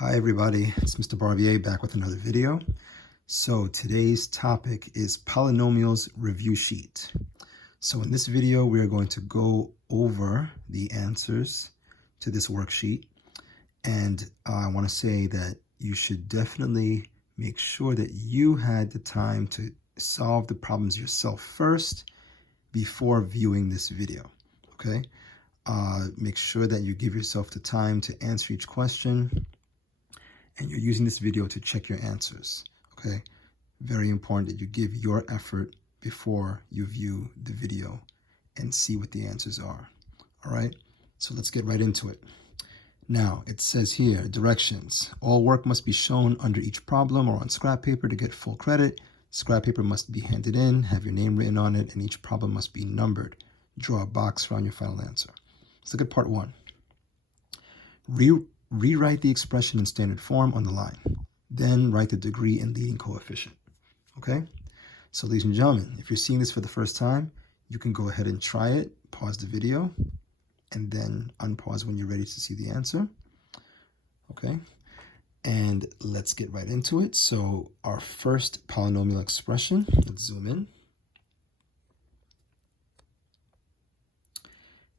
Hi everybody, it's Mr. Barbier back with another video. So today's topic is Polynomials Review Sheet. So in this video, we are going to go over the answers to this worksheet. And I want to say that you should definitely make sure that you had the time to solve the problems yourself first before viewing this video, okay? Make sure that you give yourself the time to answer each question, and you're using this video to check your answers, okay? Very important that you give your effort before you view the video and see what the answers are, all right? So let's get right into it. Now, it says here, directions. All work must be shown under each problem or on scrap paper to get full credit. Scrap paper must be handed in, have your name written on it, and each problem must be numbered. Draw a box around your final answer. Let's look at part one. Rewrite the expression in standard form on the line. Then write the degree and leading coefficient. Okay? So ladies and gentlemen, if you're seeing this for the first time, you can go ahead and try it, pause the video, and then unpause when you're ready to see the answer. Okay? And let's get right into it. So our first polynomial expression, let's zoom in,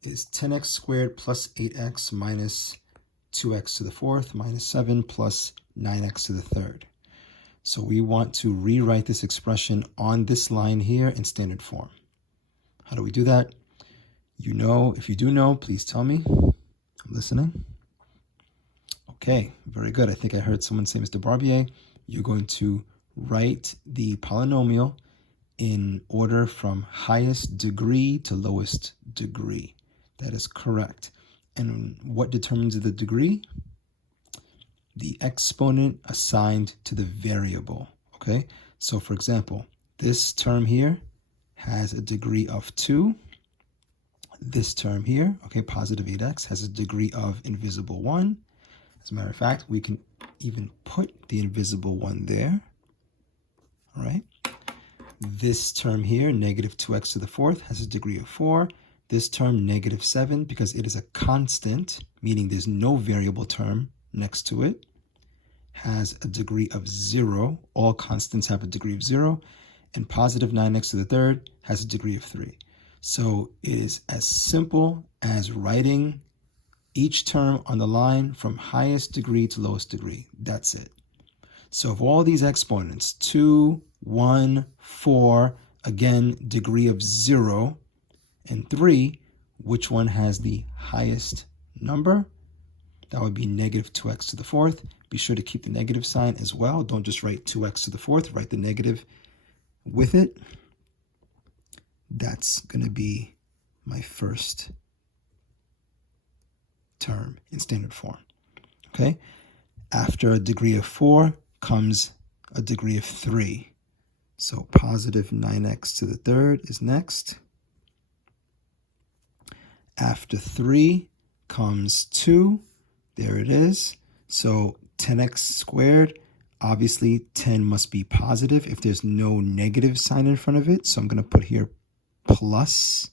is 10x squared plus 8x minus 2x to the fourth minus 7 plus 9x to the third. So we want to rewrite this expression on this line here in standard form. How do we do that? You know, if you do know, please tell me. I'm listening. Okay, very good. I think I heard someone say, Mr. Barbier, you're going to write the polynomial in order from highest degree to lowest degree. That is correct. And what determines the degree? The exponent assigned to the variable, okay? So for example, this term here has a degree of 2. This term here, okay, positive 8x, has a degree of invisible 1. As a matter of fact, we can even put the invisible 1 there, all right? This term here, negative 2x to the fourth, has a degree of 4. This term, negative 7, because it is a constant, meaning there's no variable term next to it, has a degree of 0. All constants have a degree of 0. And positive 9x to the third has a degree of 3. So it is as simple as writing each term on the line from highest degree to lowest degree. That's it. So of all these exponents, 2, 1, 4, again, degree of 0, and 3, which one has the highest number? That would be negative 2x to the fourth. Be sure to keep the negative sign as well. Don't just write 2x to the fourth. Write the negative with it. That's going to be my first term in standard form. Okay? After a degree of 4 comes a degree of 3. So positive 9x to the third is next. After 3 comes 2. There it is. So 10x squared, obviously 10 must be positive if there's no negative sign in front of it. So I'm going to put here plus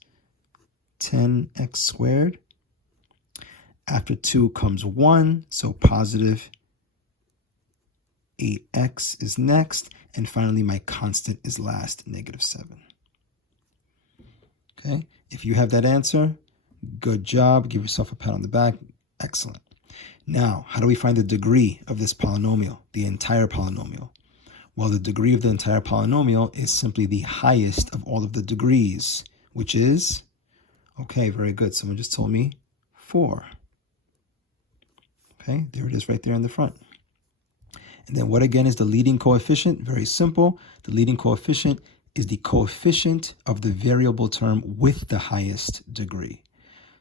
10x squared. After 2 comes 1, so positive 8x is next. And finally, my constant is last, negative 7. Okay, if you have that answer, good job. Give yourself a pat on the back. Excellent. Now, how do we find the degree of this polynomial, the entire polynomial? Well, the degree of the entire polynomial is simply the highest of all of the degrees, which is, okay, very good. Someone just told me 4. Okay, there it is right there in the front. And then what again is the leading coefficient? Very simple. The leading coefficient is the coefficient of the variable term with the highest degree.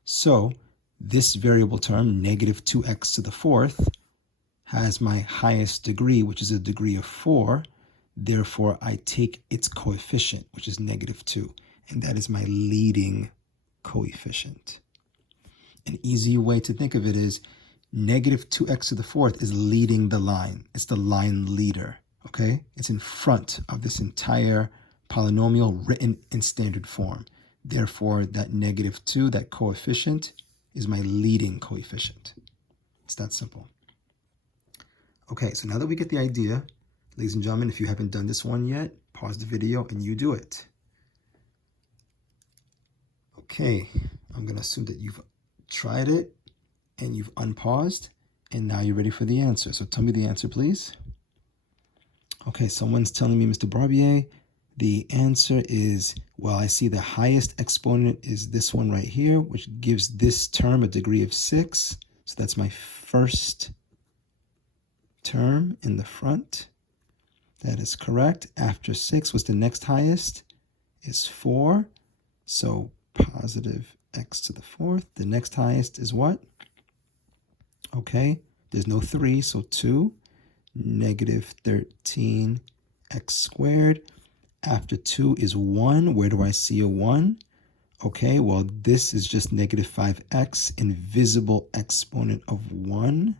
So this variable term, negative 2x to the fourth, has my highest degree, which is a degree of 4. Therefore, I take its coefficient, which is negative 2. And that is my leading coefficient. An easy way to think of it is negative 2x to the fourth is leading the line. It's the line leader, okay? It's in front of this entire polynomial written in standard form. Therefore, that negative 2, that coefficient, is my leading coefficient. It's that simple. Okay, so now that we get the idea, ladies and gentlemen, if you haven't done this one yet, pause the video and you do it. Okay, I'm going to assume that you've tried it and you've unpaused, and now you're ready for the answer. So tell me the answer, please. Okay, someone's telling me, Mr. Barbier, the answer is, well, I see the highest exponent is this one right here, which gives this term a degree of 6. So that's my first term in the front. That is correct. After 6, what's the next highest? Is 4. So positive x to the 4th. The next highest is what? Okay, there's no 3, so 2. Negative 13x squared. After 2 is 1. Where do I see a 1? Okay, well, this is just negative 5x, invisible exponent of 1,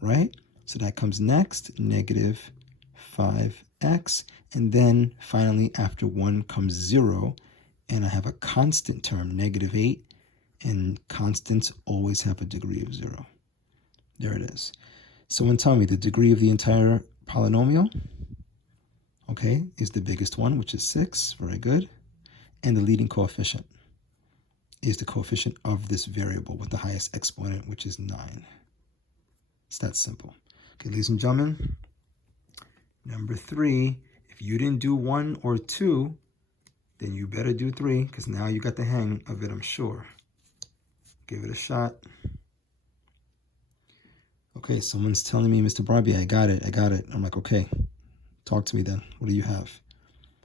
right? So that comes next, negative 5x. And then finally, after 1 comes 0. And I have a constant term, negative 8. And constants always have a degree of 0. There it is. Someone tell me the degree of the entire polynomial, okay, is the biggest one, which is 6. Very good. And the leading coefficient is the coefficient of this variable with the highest exponent, which is 9. It's that simple. Okay, ladies and gentlemen, number 3, if you didn't do 1 or 2, then you better do 3, because now you got the hang of it, I'm sure. Give it a shot. Okay, someone's telling me, Mr. Barbier, I got it. I'm like, okay, talk to me then. What do you have?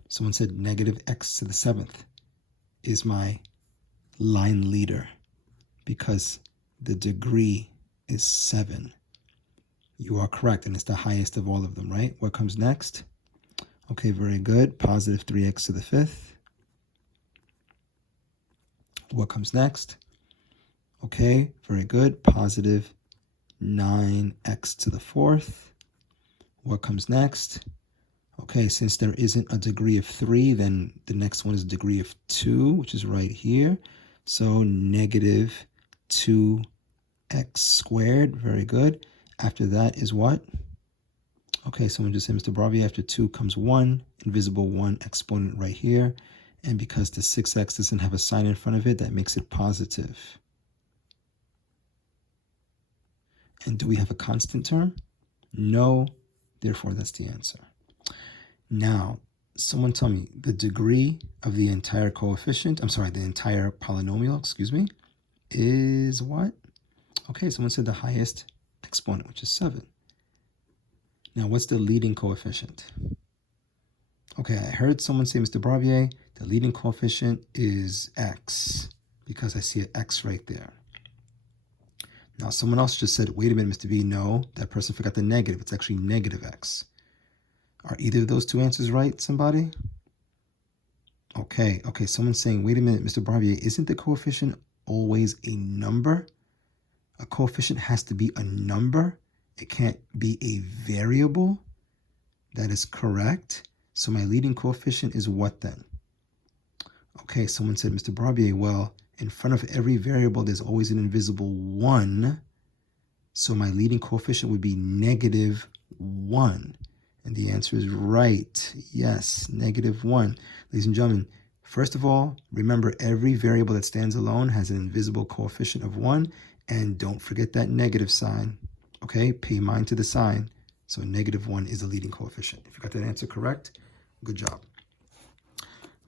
Someone said negative x to the 7th is my line leader because the degree is 7. You are correct, and it's the highest of all of them, right? What comes next? Okay, very good. Positive 3x to the 5th. What comes next? Okay, very good. Positive 9x to the 4th. What comes next? Okay, since there isn't a degree of 3, then the next one is a degree of 2, which is right here. So negative 2x squared. Very good. After that is what? Okay, someone just said, Mr. Barbier, after 2 comes 1, invisible 1 exponent right here. And because the 6x doesn't have a sign in front of it, that makes it positive. And do we have a constant term? No, therefore that's the answer. Now, someone tell me the degree of the entire coefficient, the entire polynomial, is what? Okay, someone said the highest exponent, which is 7. Now, what's the leading coefficient? Okay, I heard someone say, Mr. Barbier, the leading coefficient is x, because I see an x right there. Now, someone else just said, wait a minute, Mr. B, no, that person forgot the negative. It's actually negative x. Are either of those two answers right, somebody? Okay, someone's saying, wait a minute, Mr. Barbier, isn't the coefficient always a number? A coefficient has to be a number. It can't be a variable. That is correct. So my leading coefficient is what then? Okay, someone said, Mr. Barbier, well, in front of every variable, there's always an invisible 1. So my leading coefficient would be negative 1. And the answer is right. Yes, negative 1. Ladies and gentlemen, first of all, remember every variable that stands alone has an invisible coefficient of 1. And don't forget that negative sign. Okay, pay mind to the sign. So negative 1 is the leading coefficient. If you got that answer correct, good job.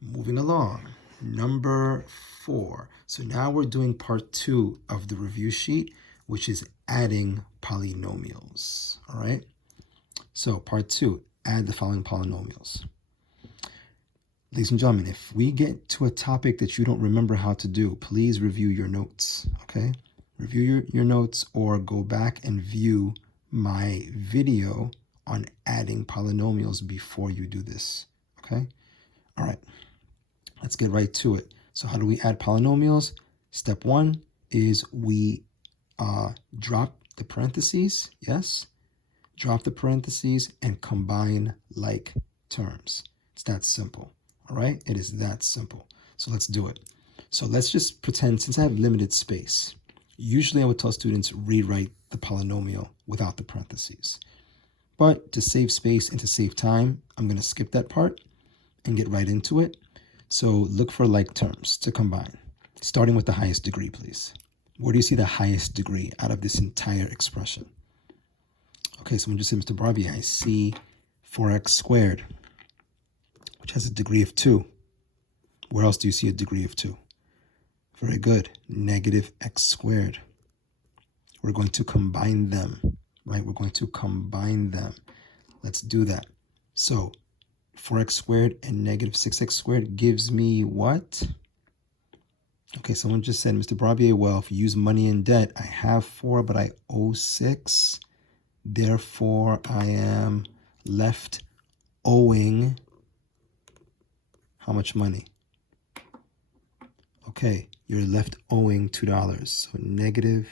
Moving along. Number 4. So now we're doing part 2 of the review sheet, which is adding polynomials. All right. So part 2, add the following polynomials. Ladies and gentlemen, if we get to a topic that you don't remember how to do, please review your notes. Okay. Review your notes or go back and view my video on adding polynomials before you do this. Okay. All right. Let's get right to it. So how do we add polynomials? Step 1 is we drop the parentheses. Yes. Drop the parentheses and combine like terms. It's that simple. All right. It is that simple. So let's do it. So let's just pretend, since I have limited space, usually I would tell students rewrite the polynomial without the parentheses. But to save space and to save time, I'm going to skip that part and get right into it. So look for like terms to combine, starting with the highest degree, please. Where do you see the highest degree out of this entire expression? Okay, someone just said, Mr. Barbier, I see 4x squared, which has a degree of 2. Where else do you see a degree of 2? Very good. Negative x squared. We're going to combine them, right? We're going to combine them. Let's do that. So 4x squared and negative 6x squared gives me what? Okay, someone just said, Mr. Barbier, well, if you use money in debt, I have 4, but I owe 6. Therefore, I am left owing how much money? Okay, you're left owing $2. So negative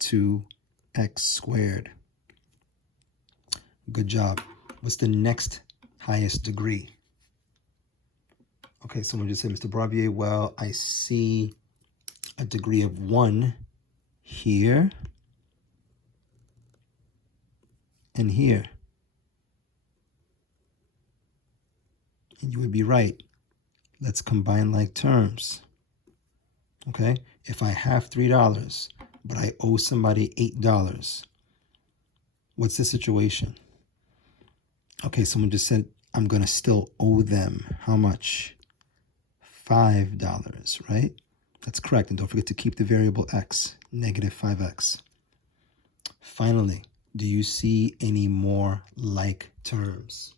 2x squared. Good job. What's the next highest degree? Okay, someone just said, Mr. Barbier, well, I see a degree of 1 here and here. And you would be right. Let's combine like terms. Okay, if I have $3, but I owe somebody $8, what's the situation? Okay, someone just said, I'm going to still owe them how much? $5, right? That's correct. And don't forget to keep the variable x, negative 5x. Finally, do you see any more like terms?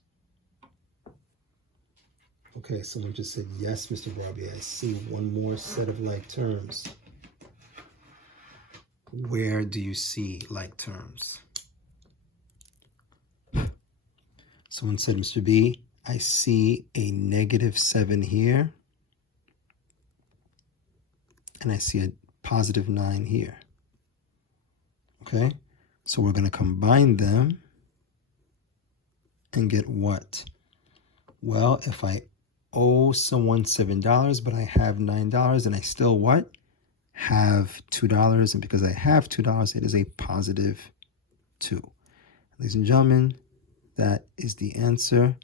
Okay, someone just said, yes, Mr. Barbier, I see one more set of like terms. Where do you see like terms? Someone said, Mr. B, I see a negative 7 here, and I see a positive 9 here. Okay, so we're going to combine them and get what? Well, if I owe someone $7, but I have $9, and I still what? Have $2, and because I have $2, it is a positive 2. Ladies and gentlemen, that is the answer,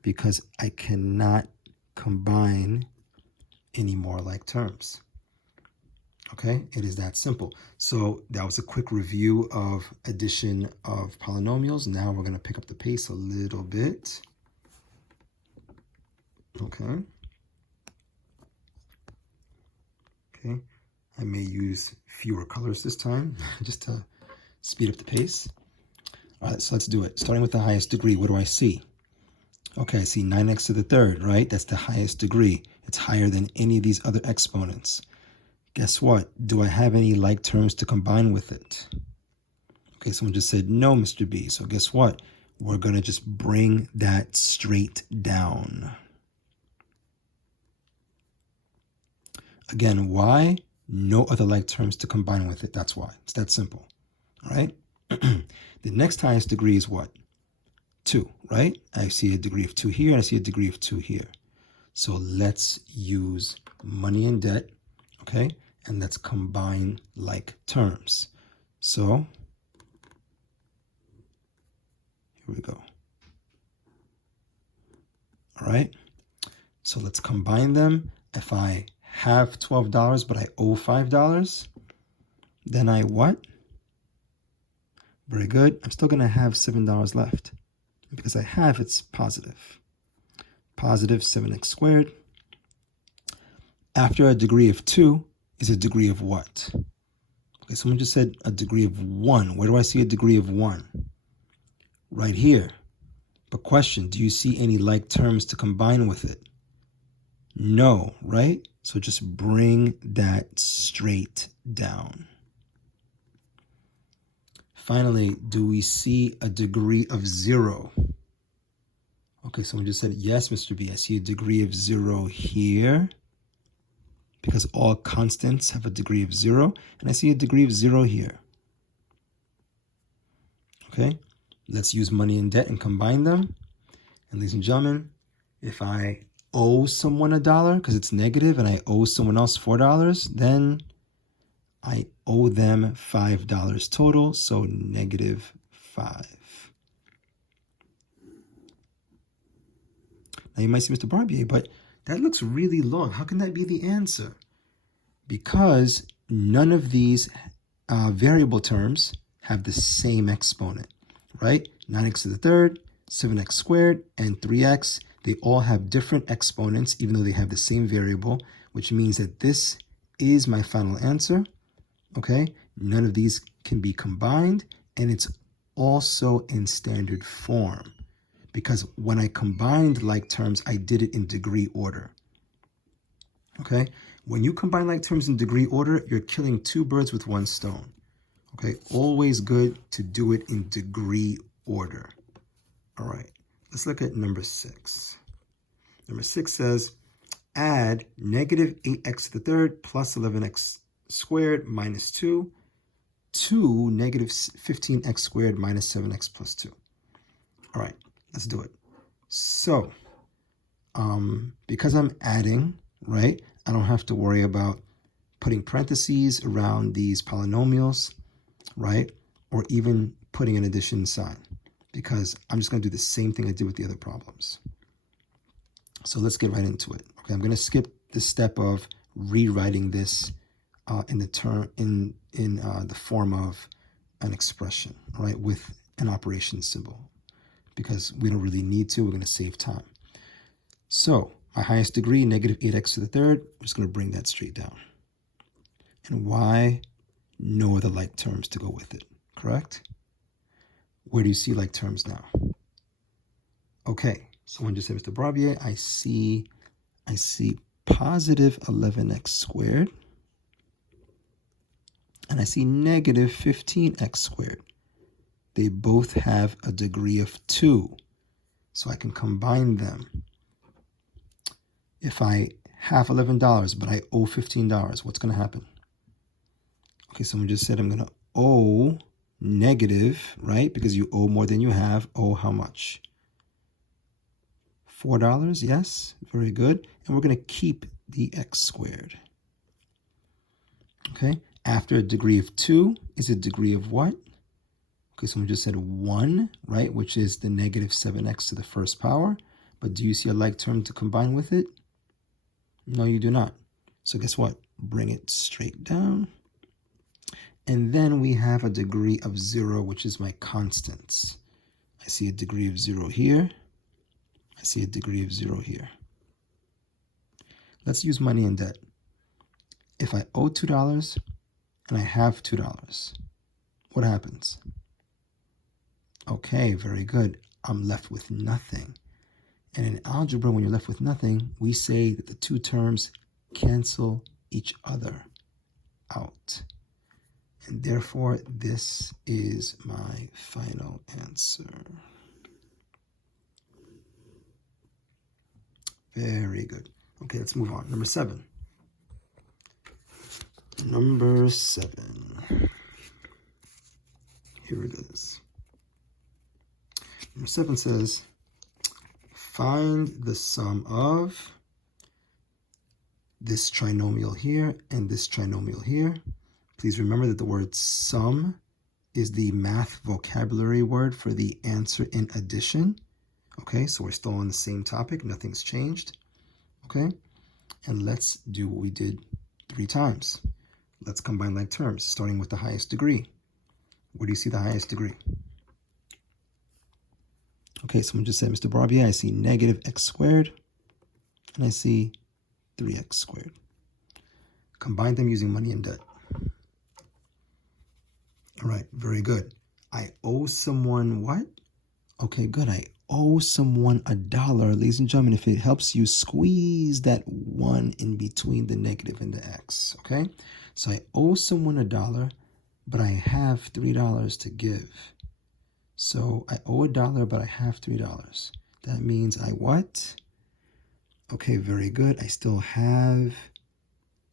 because I cannot combine any more like terms. Okay, it is that simple. So that was a quick review of addition of polynomials. Now we're going to pick up the pace a little bit. Okay. Okay, I may use fewer colors this time just to speed up the pace. All right, so let's do it. Starting with the highest degree, what do I see? Okay, I see 9x to the third, right? That's the highest degree. It's higher than any of these other exponents. Guess what? Do I have any like terms to combine with it? Okay, someone just said, no, Mr. B. So guess what? We're going to just bring that straight down. Again, why? No other like terms to combine with it. That's why. It's that simple. All right? The next highest degree is what? 2, right? I see a degree of 2 here, and I see a degree of 2 here. So let's use money and debt, okay? And let's combine like terms. So here we go. All right? So let's combine them. If I have $12, but I owe $5, then I what? Very good. I'm still going to have $7 left. Because I have, it's positive. Positive 7x squared. After a degree of 2 is a degree of what? Okay, someone just said a degree of 1. Where do I see a degree of 1? Right here. But question, do you see any like terms to combine with it? No, right? So just bring that straight down. Finally, do we see a degree of 0? Okay, someone just said, yes, Mr. B, I see a degree of 0 here, because all constants have a degree of 0, and I see a degree of 0 here. Okay, let's use money and debt and combine them. And ladies and gentlemen, if I owe someone $1 because it's negative and I owe someone else $4, then I owe them $5 total, so negative 5. Now you might say, Mr. Barbier, but that looks really long. How can that be the answer? Because none of these variable terms have the same exponent, right? 9x to the third, 7x squared, and 3x, they all have different exponents, even though they have the same variable, which means that this is my final answer, okay? None of these can be combined, and it's also in standard form, because when I combined like terms, I did it in degree order, okay? When you combine like terms in degree order, you're killing two birds with one stone, okay? Always good to do it in degree order. All right, let's look at number 6. Number 6 says, add negative 8x to the third plus 11x squared minus 2 to negative 15x squared minus 7x plus 2. All right, let's do it. So, because I'm adding, right, I don't have to worry about putting parentheses around these polynomials, right, or even putting an addition sign, because I'm just going to do the same thing I did with the other problems. So let's get right into it. Okay, I'm going to skip the step of rewriting this in the form of an expression, right, with an operation symbol, because we don't really need to. We're going to save time. So my highest degree, negative 8x to the third, I'm just going to bring that straight down. And y, no other like terms to go with it, correct? Where do you see like terms now? Okay, someone just said, Mr. Barbier, I see positive 11x squared, and I see negative 15x squared. They both have a degree of 2, so I can combine them. If I have $11, but I owe $15, what's going to happen? Okay, someone just said I'm going to owe negative, right? Because you owe more than you have. Owe how much? $4, yes, very good. And we're going to keep the x squared. Okay, after a degree of 2 is a degree of what? Okay, someone just said 1, right? Which is the negative 7x to the first power. But do you see a like term to combine with it? No, you do not. So guess what? Bring it straight down. And then we have a degree of 0, which is my constants. I see a degree of 0 here. I see a degree of 0 here. Let's use money and debt. If I owe $2 and I have $2, what happens? Okay, very good. I'm left with nothing. And in algebra, when you're left with nothing, we say that the two terms cancel each other out. And therefore, this is my final answer. Very good. Okay, let's move on. Number 7. Number 7. Here it is. Number 7 says, find the sum of this trinomial here and this trinomial here. Please remember that the word sum is the math vocabulary word for the answer in addition. Okay, so we're still on the same topic. Nothing's changed. Okay, and let's do what we did 3 times. Let's combine like terms, starting with the highest degree. Where do you see the highest degree? Okay, someone just said, Mr. Barbier, I see negative x squared, and I see 3x squared. Combine them using money and debt. All right, very good. I owe someone what? Okay, good. I owe someone $1. Ladies and gentlemen, if it helps you, squeeze that 1 in between the negative and the x, okay? So I owe someone $1, but I have $3 to give. So I owe $1, but I have $3. That means I what? Okay, very good. I still have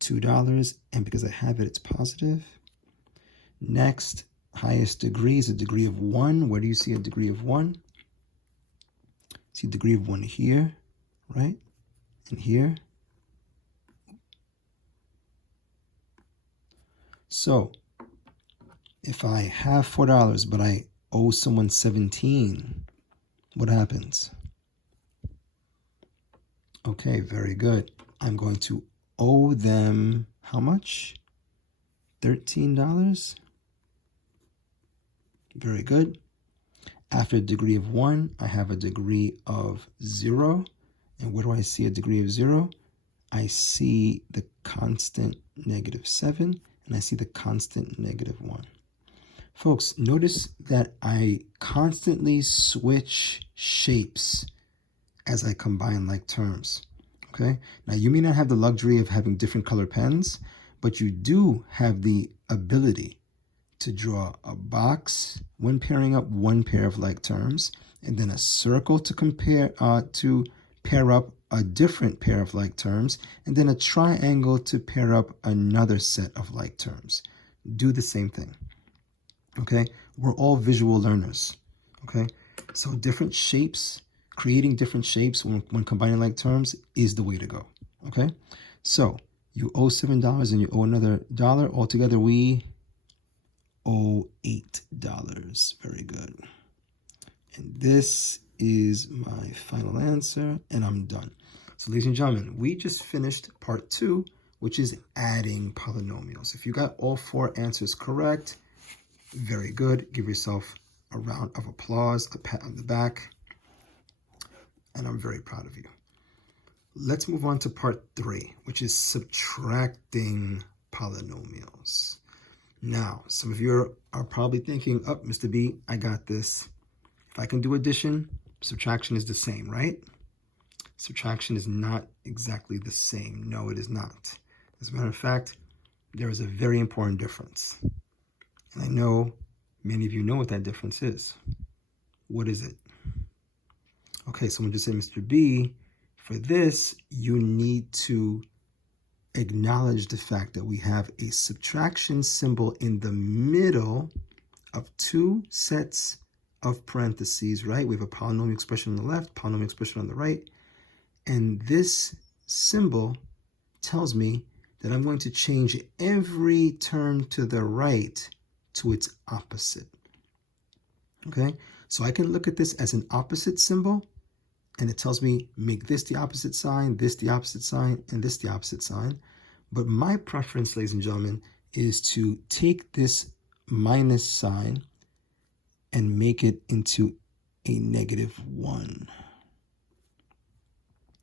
$2, and because I have it, it's positive. Next, highest degree is a degree of 1. Where do you see a degree of 1? See a degree of 1 here, right? And here. So if I have $4, but I owe someone $17, what happens? Okay, very good. I'm going to owe them how much? $13? Very good. After a degree of 1, I have a degree of 0. And where do I see a degree of 0? I see the constant -7, and I see the constant -1. Folks, notice that I constantly switch shapes as I combine like terms. Okay? Now, you may not have the luxury of having different color pens, but you do have the ability to draw a box when pairing up one pair of like terms, and then a circle to pair up a different pair of like terms, and then a triangle to pair up another set of like terms. Do the same thing. Okay, we're all visual learners. Okay, so different shapes, creating different shapes when combining like terms is the way to go. Okay, so you owe $7 and you owe another $1. Altogether, we owe $8. Very good. And this is my final answer, and I'm done. So ladies and gentlemen, we just finished part 2, which is adding polynomials. If you got all 4 answers correct, very good. Give yourself a round of applause, a pat on the back, and I'm very proud of you. Let's move on to part 3, which is subtracting polynomials. Now, some of you are probably thinking, oh, Mr. B, I got this. If I can do addition, subtraction is the same, right? Subtraction is not exactly the same. No, it is not. As a matter of fact, there is a very important difference. And I know many of you know what that difference is. What is it? Okay, someone just said, Mr. B, for this, you need to acknowledge the fact that we have a subtraction symbol in the middle of 2 sets of parentheses, right? We have a polynomial expression on the left, polynomial expression on the right. And this symbol tells me that I'm going to change every term to the right to its opposite. Okay, so I can look at this as an opposite symbol, and it tells me make this the opposite sign, this the opposite sign, and this the opposite sign. But my preference, ladies and gentlemen, is to take this minus sign and make it into a -1.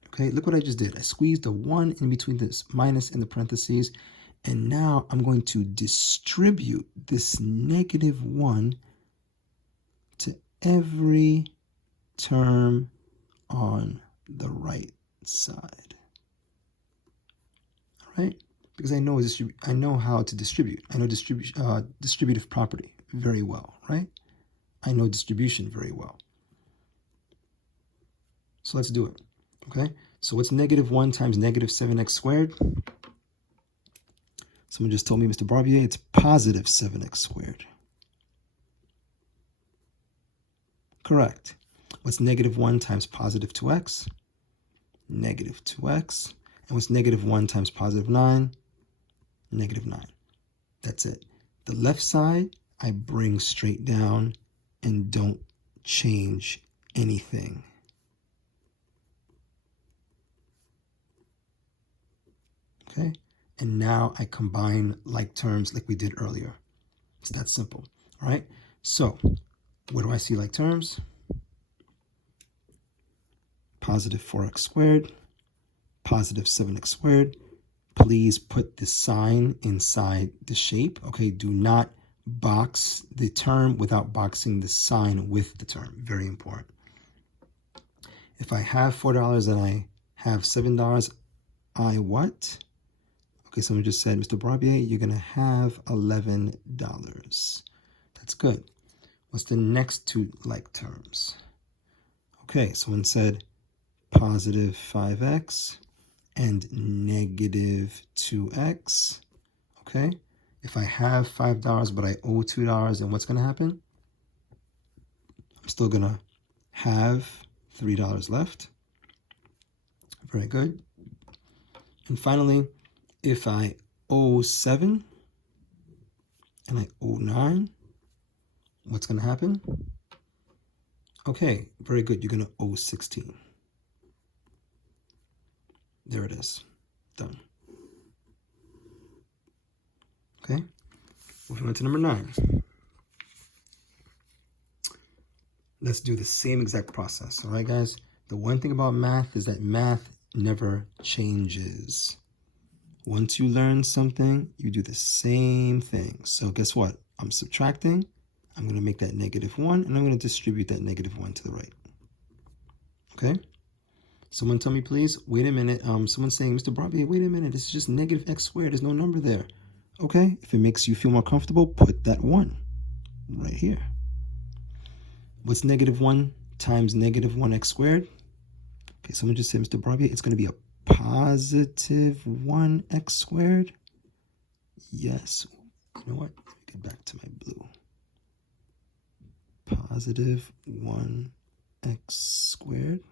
Okay, look what I just did. I squeezed a 1 in between this minus and the parentheses, and now I'm going to distribute this -1 to every term on the right side. All right? Because I know how to distribute. I know distributive property very well, right? I know distribution very well. So let's do it. Okay? So what's -1 times -7x squared? Someone just told me, Mr. Barbier, it's positive 7x squared. Correct. What's -1 times positive 2x? -2x. And what's -1 times positive 9? -9. That's it. The left side, I bring straight down and don't change anything. Okay? And now I combine like terms like we did earlier. It's that simple. All right? So, where do I see like terms? Positive 4x squared, positive 7x squared. Please put the sign inside the shape. Okay, do not box the term without boxing the sign with the term. Very important. If I have $4 and I have $7, I what? Okay, someone just said, Mr. Barbier, you're going to have $11. That's good. What's the next 2 like terms? Okay, someone said positive 5x and -2x. Okay, if I have $5 but I owe $2, then what's going to happen? I'm still going to have $3 left. Very good. And finally, if I owe 7 and I owe 9, what's going to happen? Okay, very good. You're going to owe 16. There it is. Done. Okay, moving on to number 9. Let's do the same exact process. All right, guys? The one thing about math is that math never changes. Once you learn something, you do the same thing. So guess what? I'm subtracting. I'm going to make that -1, and I'm going to distribute that -1 to the right. Okay? Someone tell me, please. Wait a minute. Someone's saying, Mr. Barbier, wait a minute. This is just -x². There's no number there. Okay? If it makes you feel more comfortable, put that 1 right here. What's -1 times -1x²? Okay, someone just said, Mr. Barbier, it's going to be a positive 1x². Yes. You know what? Let me get back to my blue. Positive 1x².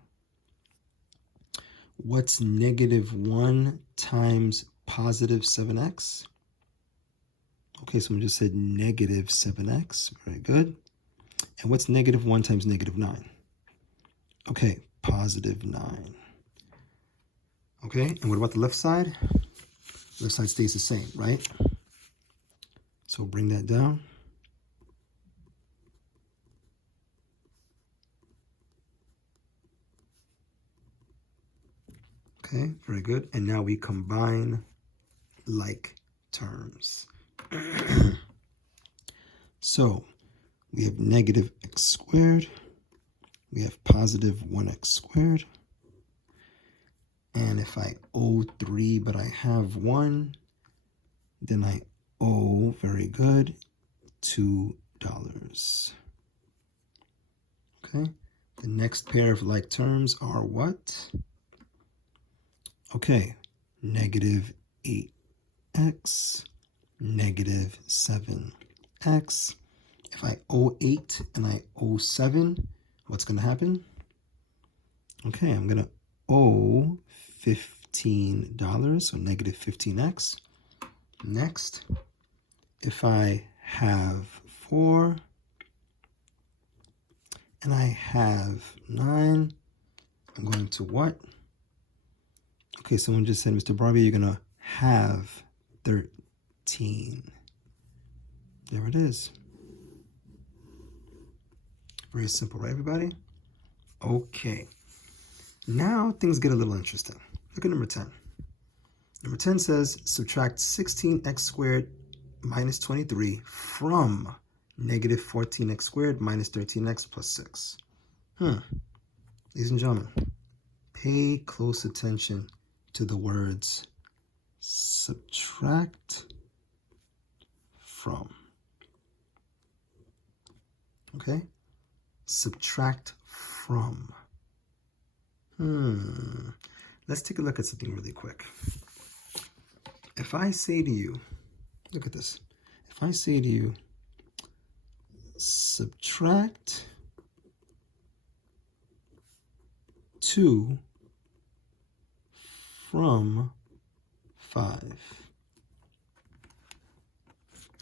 What's -1 times positive 7x? Okay, someone just said -7x. Very good. And what's -1 times -9? Okay, positive 9. Okay, and what about the left side? Left side stays the same, right? So bring that down. Okay, very good. And now we combine like terms. So we have -x². We have positive 1x². And if I owe 3, but I have 1, then I owe, very good, $2. Okay, the next pair of like terms are what? Okay, -8x, -7x. If I owe 8 and I owe 7, what's going to happen? Okay, I'm going to owe $15, so -15x. Next, if I have 4 and I have 9, I'm going to what? Okay, someone just said, Mr. Barbier, you're going to have 13. There it is. Very simple, right, everybody? Okay. Now things get a little interesting. Look at number 10. Number 10 says, subtract 16x² minus 23 from -14x² minus 13x plus 6. Ladies and gentlemen, pay close attention to the words subtract from. Okay? Subtract from. Let's take a look at something really quick. If I say to you, look at this. If I say to you, subtract 2 from 5.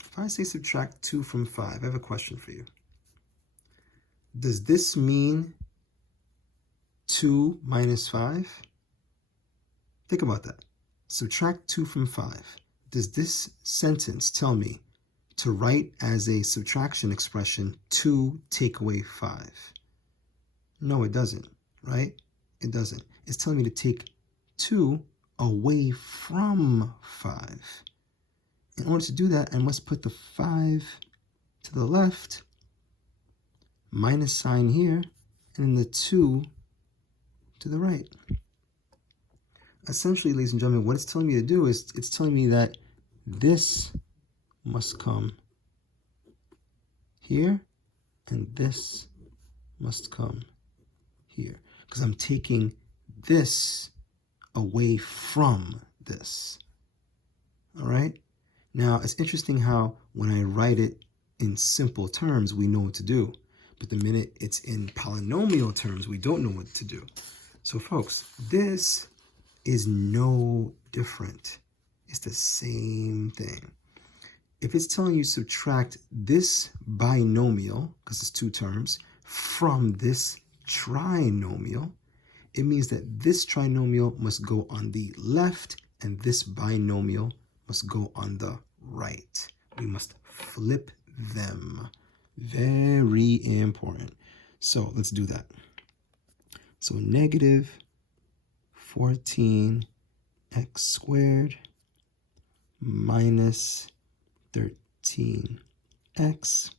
If I say subtract 2 from 5, I have a question for you. Does this mean 2 minus 5? Think about that. Subtract 2 from 5. Does this sentence tell me to write as a subtraction expression 2 take away 5? No, it doesn't, right? It doesn't. It's telling me to take 2 away from 5. In order to do that, I must put the 5 to the left, minus sign here, and then the 2 to the right. Essentially, ladies and gentlemen, what it's telling me to do is it's telling me that this must come here and this must come here, because I'm taking this away from this. All right? Now, it's interesting how when I write it in simple terms, we know what to do. But the minute it's in polynomial terms, we don't know what to do. So folks, this is no different. It's the same thing. If it's telling you subtract this binomial, because it's 2 terms, from this trinomial, It means that this trinomial must go on the left and this binomial must go on the right. We must flip them. Very important. So let's do that. So negative 14x squared minus 13x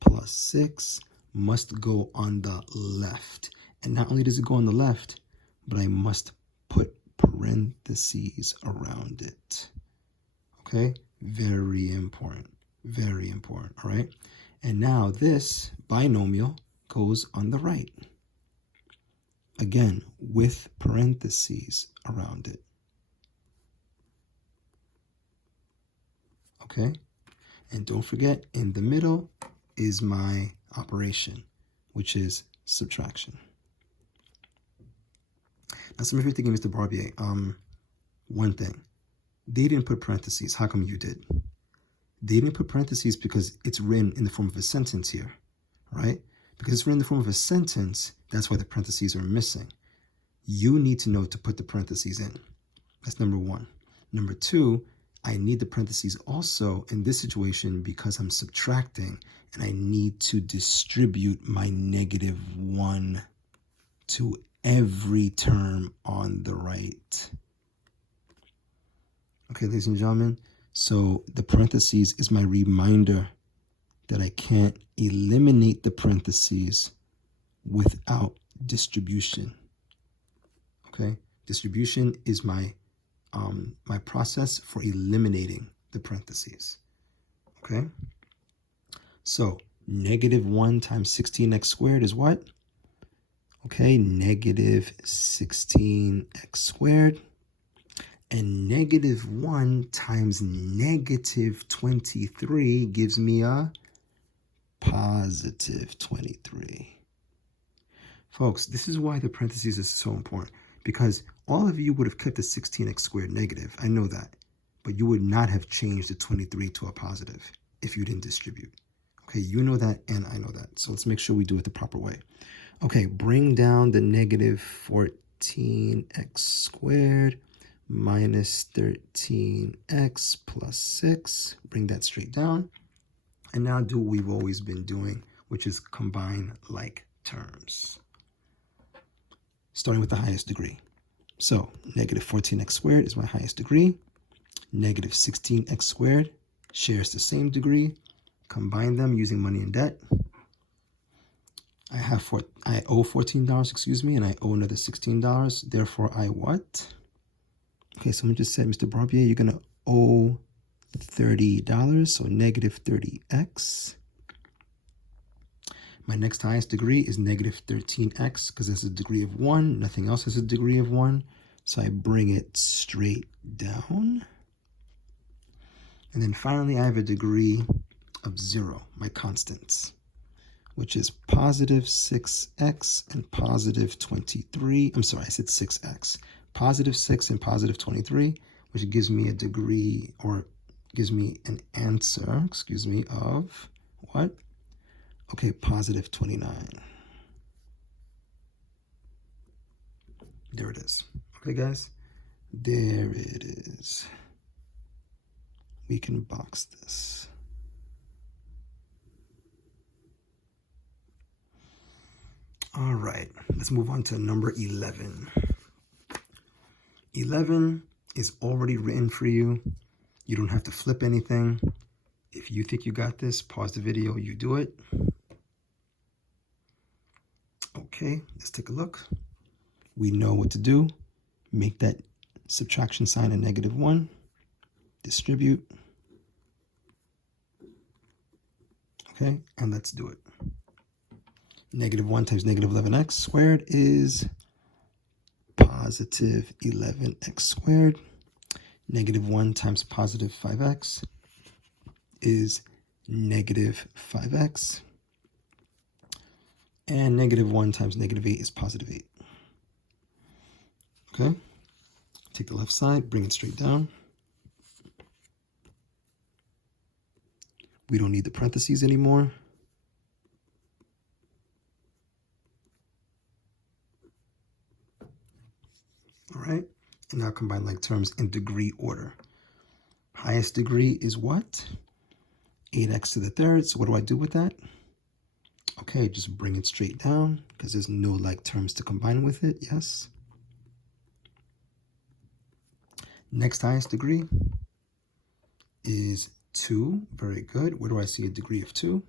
plus 6 must go on the left. And not only does it go on the left, but I must put parentheses around it. Okay? Very important. Very important. All right? And now this binomial goes on the right. Again, with parentheses around it. Okay? And don't forget, in the middle is my operation, which is subtraction. Now, some of you are thinking, Mr. Barbier, one thing. They didn't put parentheses. How come you did? They didn't put parentheses because it's written in the form of a sentence here, right? Because it's written in the form of a sentence, that's why the parentheses are missing. You need to know to put the parentheses in. That's number one. Number two, I need the parentheses also in this situation because I'm subtracting and I need to distribute my -1 to every term on the right. Okay, ladies and gentlemen, so the parentheses is my reminder that I can't eliminate the parentheses without distribution. Okay, distribution is my process for eliminating the parentheses. Okay, so -1 times 16x squared is what? Okay, negative 16x squared. And -1 times -23 gives me a positive 23. Folks, this is why the parentheses is so important, because all of you would have kept the 16x squared negative. I know that. But you would not have changed the 23 to a positive if you didn't distribute. Okay, you know that and I know that. So let's make sure we do it the proper way. Okay, bring down the negative 14x squared minus 13x plus 6. Bring that straight down. And now do what we've always been doing, which is combine like terms. Starting with the highest degree. So negative 14x squared is my highest degree. Negative 16x squared shares the same degree. Combine them using money and debt. I owe $14, excuse me, and I owe another $16. Therefore, I what? Okay, someone just said, Mr. Barbier, you're going to owe $30, so negative 30x. My next highest degree is negative 13x because it's a degree of 1. Nothing else has a degree of 1. So I bring it straight down. And then finally, I have a degree of 0, my constants, which is positive 6x and positive 23. I'm sorry, I said 6x. Positive 6 and positive 23, which gives me a degree, or gives me an answer, excuse me, of what? Okay, positive 29. There it is. Okay, guys? There it is. We can box this. All right, let's move on to number 11. 11 is already written for you. You don't have to flip anything. If you think you got this, pause the video, you do it. Okay, let's take a look. We know what to do. Make that subtraction sign a -1. Distribute. Okay, and let's do it. -1 times -11x squared is positive 11x squared. -1 times positive 5x is negative 5x. And -1 times -8 is positive 8. Okay, take the left side, bring it straight down. We don't need the parentheses anymore. All right, and now combine like terms in degree order. Highest degree is what? 8x to the third. So what do I do with that? Okay, just bring it straight down because there's no like terms to combine with it. Yes. Next highest degree is 2. Very good. Where do I see a degree of 2?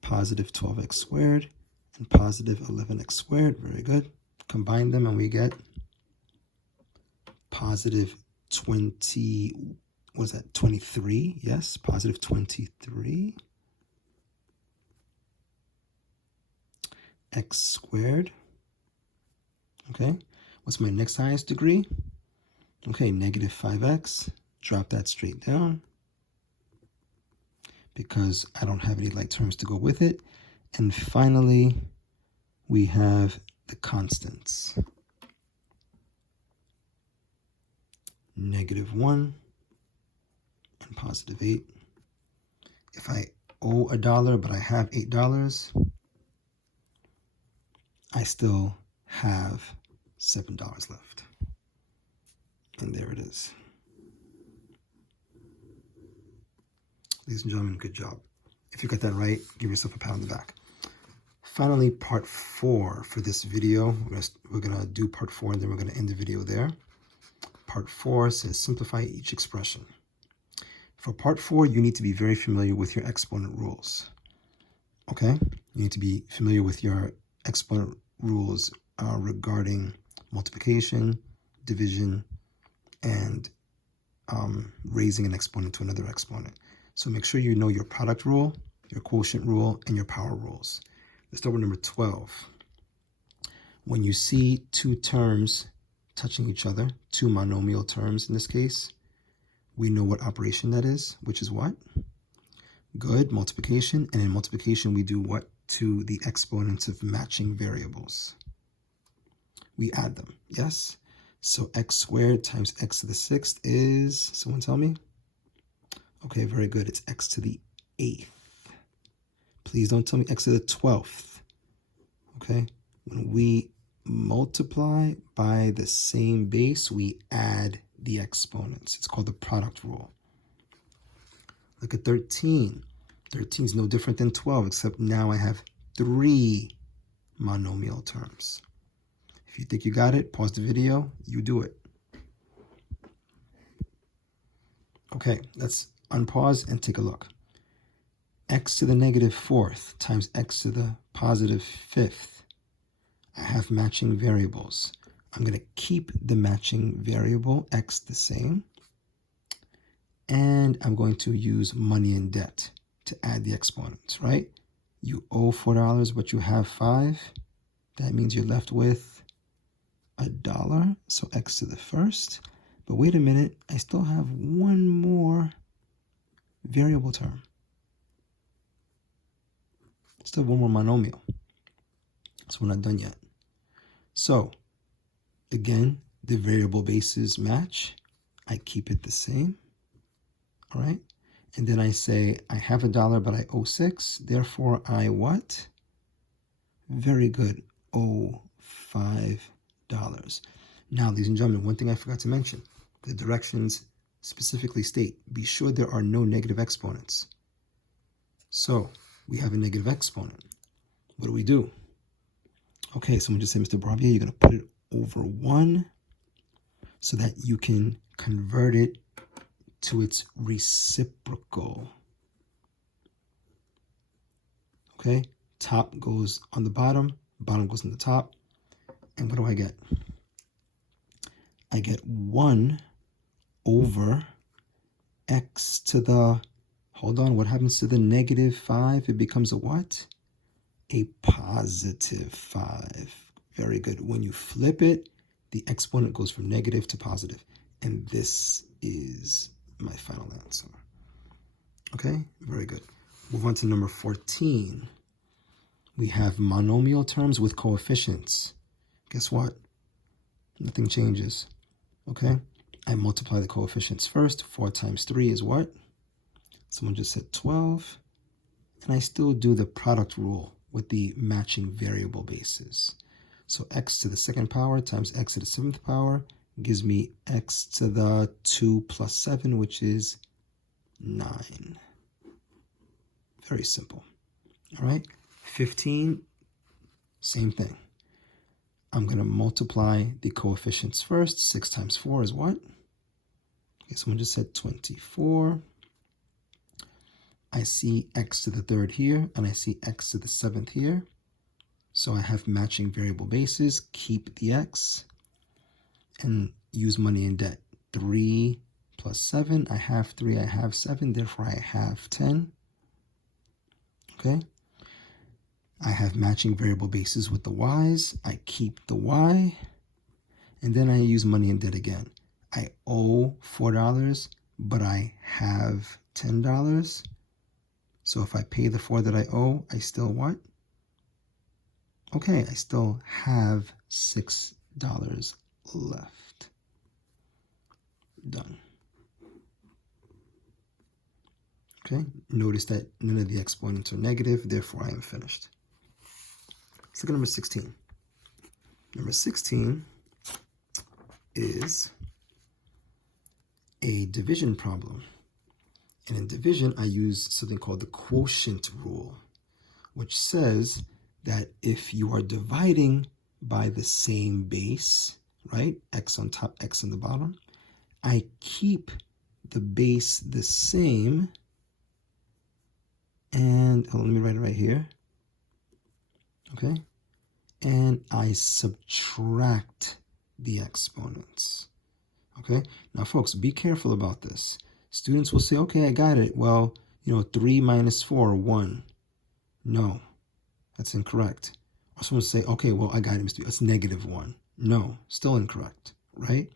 Positive 12x squared and positive 11x squared. Very good. Combine them and we get positive 20, what was that, 23? Yes, positive 23 x squared. Okay, what's my next highest degree? Okay, negative 5x. Drop that straight down because I don't have any like terms to go with it. And finally, we have the constants. -1 and positive 8. If I owe $1 but I have $8, I still have $7 left. And there it is. Ladies and gentlemen, good job. If you got that right, give yourself a pat on the back. Finally, part 4 for this video. We're gonna do part 4 and then we're gonna end the video there. Part 4 says simplify each expression. For part 4, you need to be very familiar with your exponent rules. Okay? You need to be familiar with your exponent rules regarding multiplication, division, and raising an exponent to another exponent. So make sure you know your product rule, your quotient rule, and your power rules. Let's start with number 12. When you see two terms touching each other, two monomial terms in this case, we know what operation that is, which is what? Good, multiplication. And in multiplication, we do what to the exponents of matching variables? We add them, yes? So x squared times x to the 6th is, someone tell me? Okay, very good. It's x to the 8th. Please don't tell me x to the 12th. Okay? When we multiply by the same base, we add the exponents. It's called the product rule. Look at 13. 13 is no different than 12, except now I have 3 monomial terms. If you think you got it, pause the video, you do it. Okay, let's unpause and take a look. X to the -4th times x to the +5th. I have matching variables. I'm going to keep the matching variable x the same. And I'm going to use money and debt to add the exponents, right? You owe $4, but you have 5. That means you're left with $1, so x to the 1st. But wait a minute, I still have one more variable term. Still one more monomial. So we're not done yet. So again, the variable bases match. I keep it the same. All right. And then I say, I have $1, but I owe 6. Therefore, I what? Very good. Owe $5. Now, ladies and gentlemen, one thing I forgot to mention. The directions specifically state, be sure there are no negative exponents. So we have a negative exponent. What do we do? Okay, someone just said, Mr. Barbier, you're going to put it over 1 so that you can convert it to its reciprocal. Okay, top goes on the bottom goes on the top. And what do I get? I get 1 over x to the, hold on, what happens to the -5? It becomes a what? A +5. Very good. When you flip it, the exponent goes from negative to positive. And this is my final answer. Okay, very good. Move on to number 14. We have monomial terms with coefficients. Guess what? Nothing changes. Okay, I multiply the coefficients first. 4 times 3 is what? Someone just said 12. And I still do the product rule with the matching variable bases. So x to the second power times x to the seventh power gives me x to the 2 plus 7, which is 9. Very simple. All right, 15, same thing. I'm going to multiply the coefficients first. 6 times 4 is what? Okay, someone just said 24. I see x to the third here, and I see x to the seventh here. So I have matching variable bases. Keep the x and use money in debt. 3 plus 7. I have 3, I have 7, therefore I have 10. Okay. I have matching variable bases with the y's. I keep the y. And then I use money in debt again. I owe $4, but I have $10. So if I pay the 4 that I owe, I still what? Okay, I still have $6 left. Done. Okay, notice that none of the exponents are negative, therefore I am finished. Let's look at number 16. Number 16 is a division problem. And in division, I use something called the Quotient Rule, which says that if you are dividing by the same base, right, x on top, x on the bottom, I keep the base the same, and let me write it right here, okay, and I subtract the exponents, okay? Now, folks, be careful about this. Students will say, okay, I got it. Well, 3 minus 4, 1. No, that's incorrect. Or someone will say, okay, well, I got it, Mr. That's negative 1. No, still incorrect, right?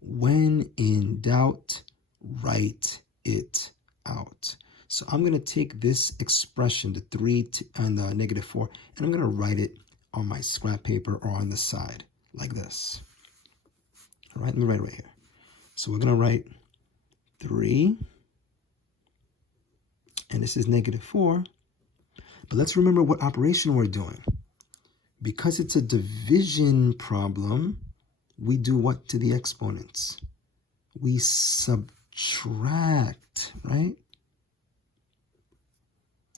When in doubt, write it out. So I'm going to take this expression, the 3 and the negative 4, and I'm going to write it on my scrap paper or on the side like this. All right, let me write it right here. So we're going to write 3, and this is negative 4. But let's remember what operation we're doing. Because it's a division problem, we do what to the exponents? We subtract, right?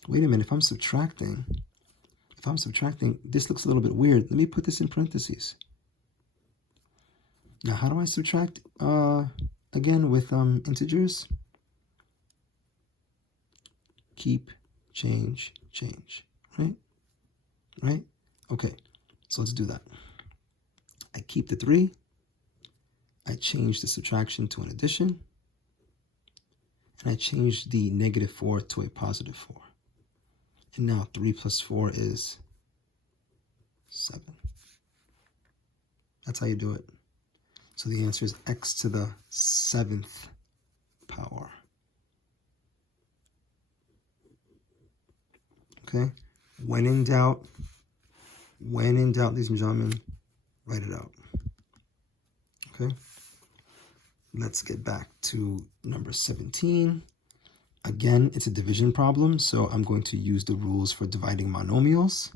Wait a minute, if I'm subtracting, this looks a little bit weird. Let me put this in parentheses. Now, how do I subtract? Again, with integers. Keep, change, change, right? Right? Okay, so let's do that. I keep the 3. I change the subtraction to an addition. And I change the negative 4 to a positive 4. And now 3 plus 4 is 7. That's how you do it. So the answer is x to the 7th power. Okay? When in doubt, ladies and gentlemen, write it out. Okay? Let's get back to number 17. Again, it's a division problem, so I'm going to use the rules for dividing monomials.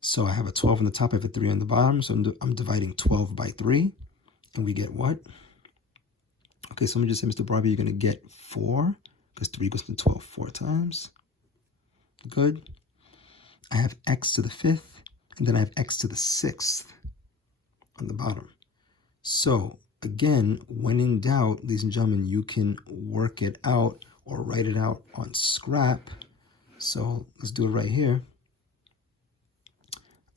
So I have a 12 on the top, I have a 3 on the bottom, so I'm dividing 12 by 3, and we get what? Okay, someone just said, Mr. Barbie, you're going to get 4, because 3 goes to 12 4 times. Good. I have x to the 5th, and then I have x to the 6th on the bottom. So again, when in doubt, ladies and gentlemen, you can work it out or write it out on scrap. So let's do it right here.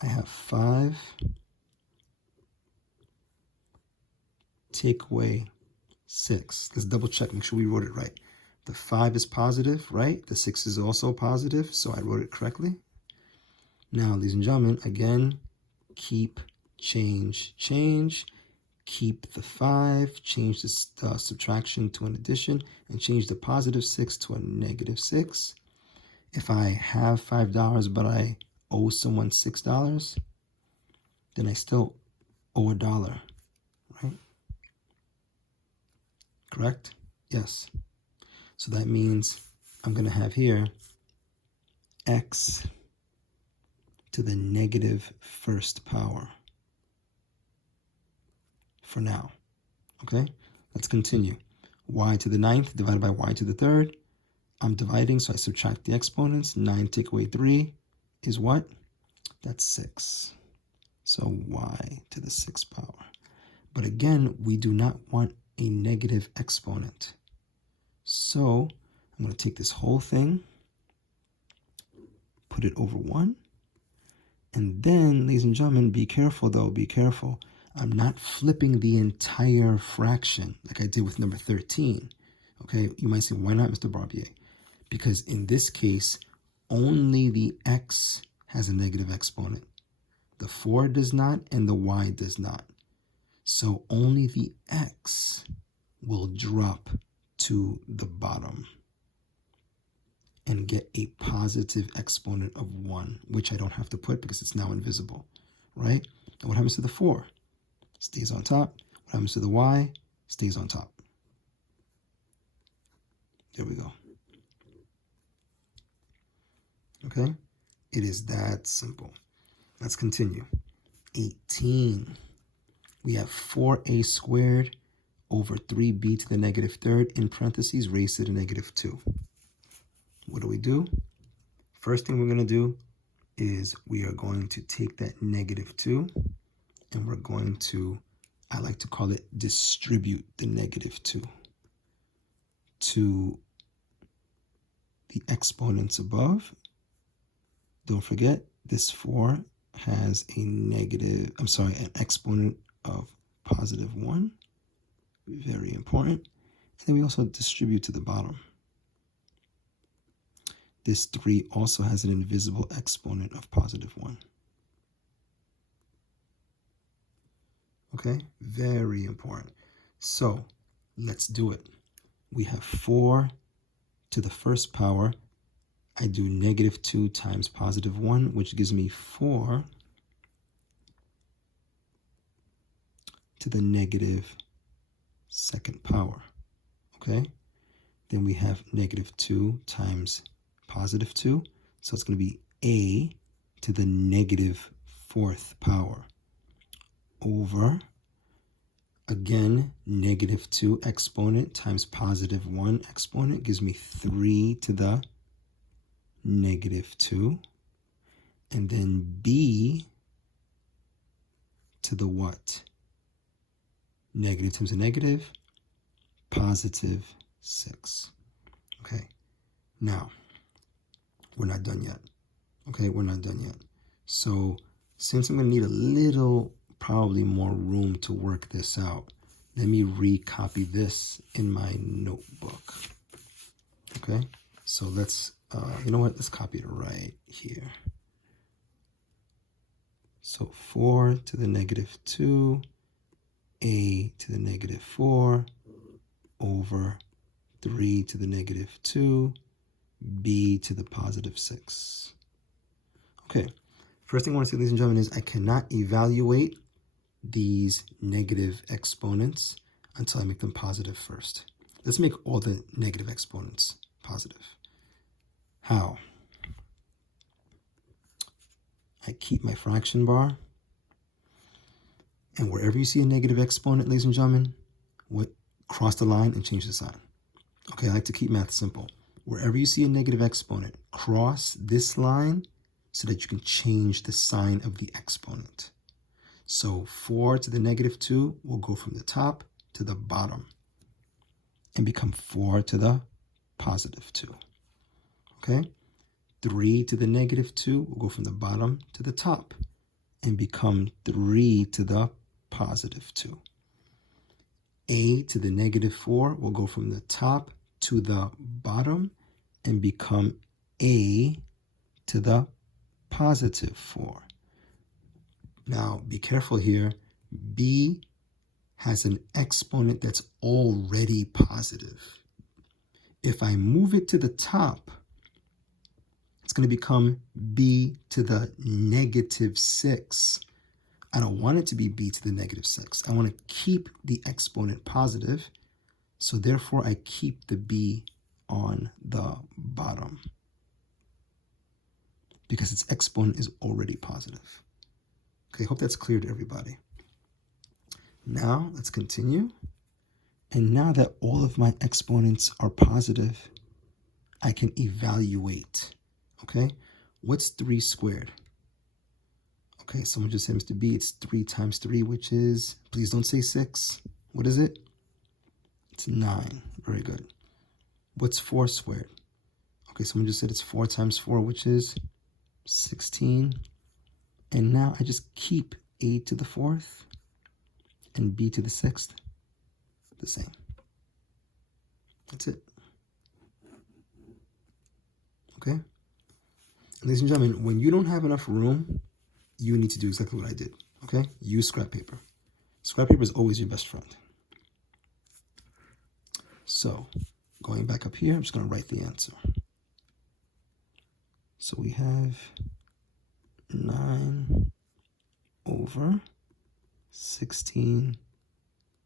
I have 5. Take away 6. Let's double check, make sure we wrote it right. The 5 is positive, right? The 6 is also positive, so I wrote it correctly. Now, ladies and gentlemen, again, keep, change, change. Keep the 5, change the subtraction to an addition, and change the positive 6 to a negative 6. If I have $5, but I owe someone $6, then I still owe $1, right? Correct? Yes. So that means I'm going to have here x to the negative first power for now. Okay, let's continue. Y to the 9th divided by y to the 3rd. I'm dividing, so I subtract the exponents. 9 take away 3 is what? That's 6. So y to the 6th power. But again, we do not want a negative exponent. So I'm going to take this whole thing, put it over 1. And then, ladies and gentlemen, be careful though, be careful. I'm not flipping the entire fraction like I did with number 13. Okay, you might say, why not, Mr. Barbier? Because in this case, only the x has a negative exponent. The 4 does not, and the y does not. So only the x will drop to the bottom and get a positive exponent of 1, which I don't have to put because it's now invisible, right? And what happens to the 4? Stays on top. What happens to the y? Stays on top. There we go. Okay? It is that simple. Let's continue. 18. We have 4a squared over 3b to the negative 3rd in parentheses raised to the negative 2. What do? First thing we're going to do is we are going to take that negative 2 and we're going to, I like to call it, distribute the negative 2 to the exponents above. Don't forget, this 4 has an exponent of positive 1. Very important. And then we also distribute to the bottom. This 3 also has an invisible exponent of positive 1. Okay, very important. So let's do it. We have 4 to the first power. I do negative 2 times positive 1, which gives me 4 to the negative second power. Okay, then we have negative 2 times positive 2. So it's going to be a to the negative 4th power over, again, negative 2 exponent times positive 1 exponent gives me 3 to the negative 2. And then b to the what? Negative times a negative, positive 6. Okay, now, we're not done yet. Okay, we're not done yet. So since I'm going to need a little, probably more room to work this out, let me recopy this in my notebook. Okay, so let's, you know what, let's copy it right here. So 4 to the negative 2, a to the negative 4, over 3 to the negative 2, b to the positive 6. Okay, first thing I want to say, ladies and gentlemen, is I cannot evaluate these negative exponents until I make them positive first. Let's make all the negative exponents positive. How? I keep my fraction bar, and wherever you see a negative exponent, ladies and gentlemen, cross the line and change the sign. Okay, I like to keep math simple. Wherever you see a negative exponent, cross this line so that you can change the sign of the exponent. So 4 to the negative 2 will go from the top to the bottom and become 4 to the positive 2. Okay? 3 to the negative 2 will go from the bottom to the top and become 3 to the positive 2. A to the negative 4 will go from the top to the bottom and become a to the positive 4. Now, be careful here. B has an exponent that's already positive. If I move it to the top, it's going to become b to the negative 6. I don't want it to be b to the negative 6. I want to keep the exponent positive, so therefore I keep the b on the bottom. because its exponent is already positive. Okay, hope that's clear to everybody. Now let's continue. And now that all of my exponents are positive, I can evaluate. Okay, what's 3 squared? Okay, someone just said, Mr. B, it's 3 times 3, which is, please don't say 6. What is it? It's 9. Very good. What's 4 squared? Okay, someone just said it's 4 times 4, which is 16. And now I just keep a to the 4th and b to the 6th the same. That's it. Okay? And ladies and gentlemen, when you don't have enough room, you need to do exactly what I did. Okay? Use scrap paper. Scrap paper is always your best friend. So, going back up here, I'm just going to write the answer. So we have 9 over 16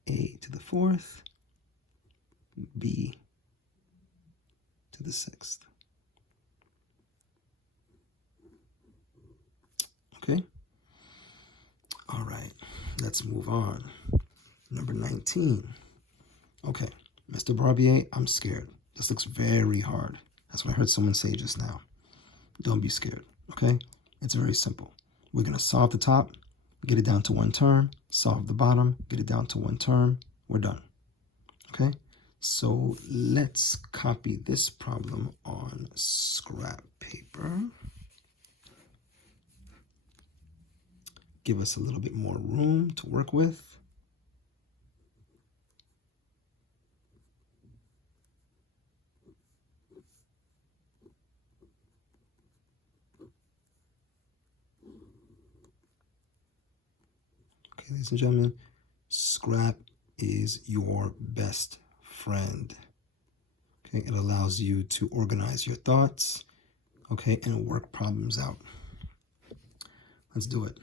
a to the 4th, b to the 6th. Okay? All right, let's move on. Number 19. Okay, Mr. Barbier, I'm scared. This looks very hard. That's what I heard someone say just now. Don't be scared, okay? It's very simple. We're going to solve the top, get it down to 1 term, solve the bottom, get it down to 1 term. We're done, okay? So let's copy this problem on scrap paper. Give us a little bit more room to work with. Okay, ladies and gentlemen, scrap is your best friend. Okay, it allows you to organize your thoughts, okay, and work problems out. Let's do it.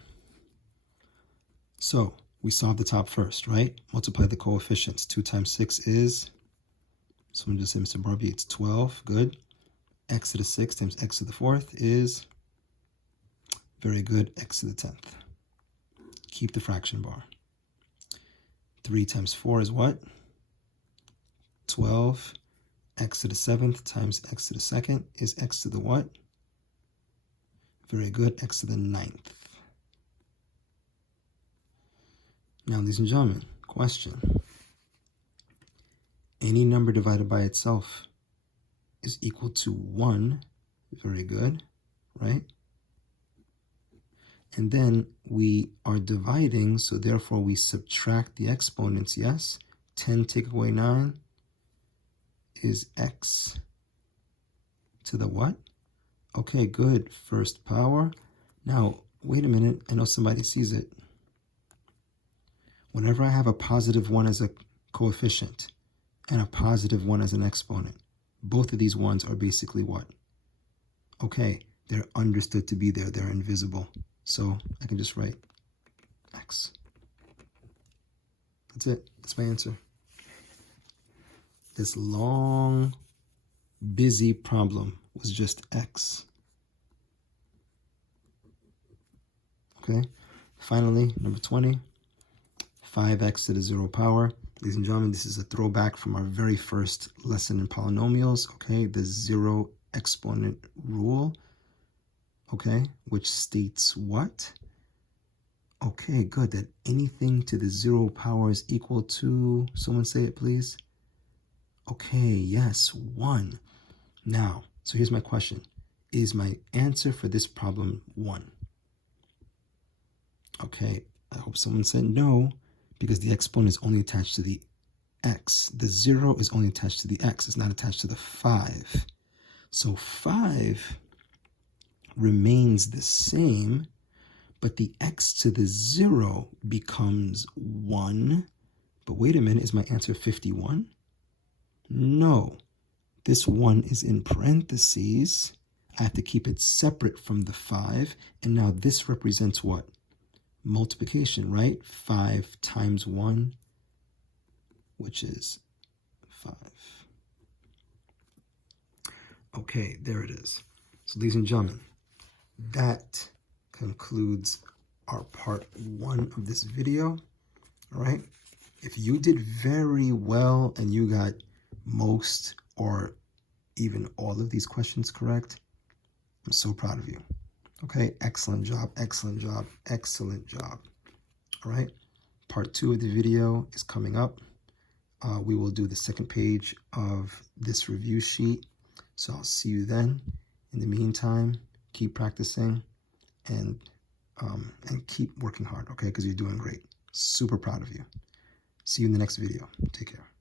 So we solve the top first, right? Multiply the coefficients. 2 times 6 is, someone just said, Mr. Barbie, it's 12. Good. X to the 6th times x to the 4th is, very good, x to the 10th. Keep the fraction bar. 3 times 4 is what? 12. X to the 7th times x to the 2nd is x to the what? Very good, x to the 9th. Now, ladies and gentlemen, question. Any number divided by itself is equal to 1. Very good, right? And then we are dividing, so therefore we subtract the exponents, yes? 10 take away 9 is x to the what? Okay, good, first power. Now, wait a minute, I know somebody sees it. Whenever I have a positive 1 as a coefficient and a positive 1 as an exponent, both of these ones are basically what? Okay, they're understood to be there, they're invisible. So I can just write x. That's it. That's my answer. This long, busy problem was just x. Okay. Finally, number 20. 5x to the 0 power. Ladies and gentlemen, this is a throwback from our very first lesson in polynomials. Okay. The Zero Exponent Rule. Okay, which states what? Okay, good, that anything to the 0 power is equal to, someone say it please. Okay, yes, 1. Now, so here's my question. Is my answer for this problem 1? Okay, I hope someone said no, because the exponent is only attached to the x. The 0 is only attached to the x, it's not attached to the 5. So 5 remains the same, but the x to the 0 becomes 1. But wait a minute, is my answer 51? No. This 1 is in parentheses. I have to keep it separate from the 5. And now this represents what? Multiplication, right? 5 times 1, which is 5. Okay, there it is. So ladies and gentlemen, that concludes our part 1 of this video. All right. If you did very well and you got most or even all of these questions correct, I'm so proud of you. Okay, excellent job, excellent job, excellent job. All right, part 2 of the video is coming up. We will do the second page of this review sheet. So I'll see you then. In the meantime, keep practicing and keep working hard, okay? Because you're doing great. Super proud of you. See you in the next video. Take care.